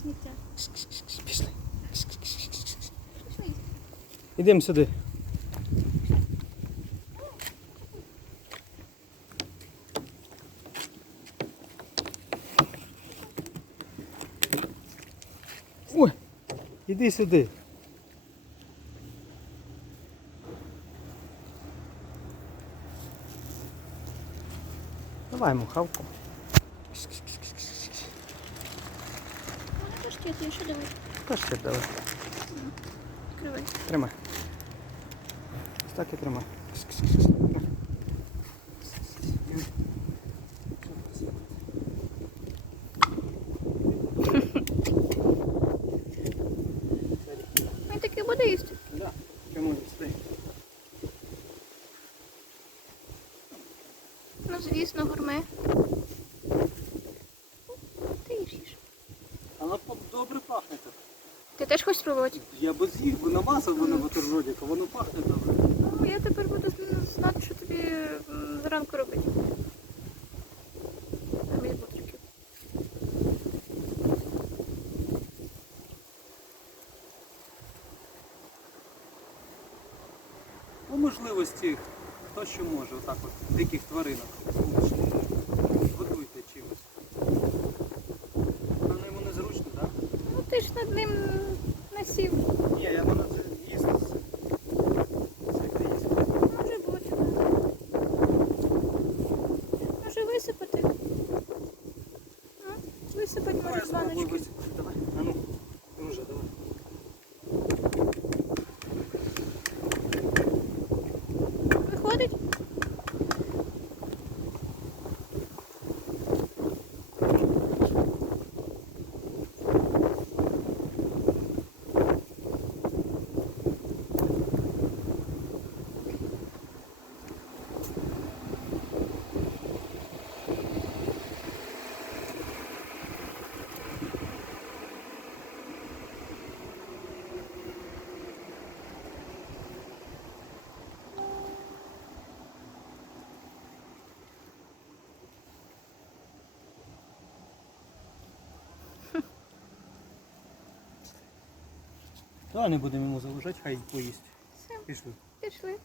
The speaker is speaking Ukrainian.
сміття. Пішли. Пішли. Ідемо сюди. Ой, іди сюди. Давай мухавку. Трошки, я що давай. Та давай. Відкривай. Тримай. Ось Так і тримай. Він таки буде їсти. Да, чому стоїть? Ну, звісно, гурме. Ти їж їж. Вона добре пахне так. Ти теж хочеш спробувати? Я би з'їв, би намазав на бутербродик, а воно пахне добре. Ну, я тепер буду знати, що тобі м, зранку робити. Замість бутерків. По можливості, хто що може, отак от, диких тваринок. Готуйте чимось. Воно йому незручно, так? Ну ти ж над ним насів. Ні, я воно це їсти. Може бути. Може висипати. А? Висипати може з баночки. давай. А ну, друже, давай. Давай не будемо йому залишати, хай поїсть. Все, Пішли. пішли.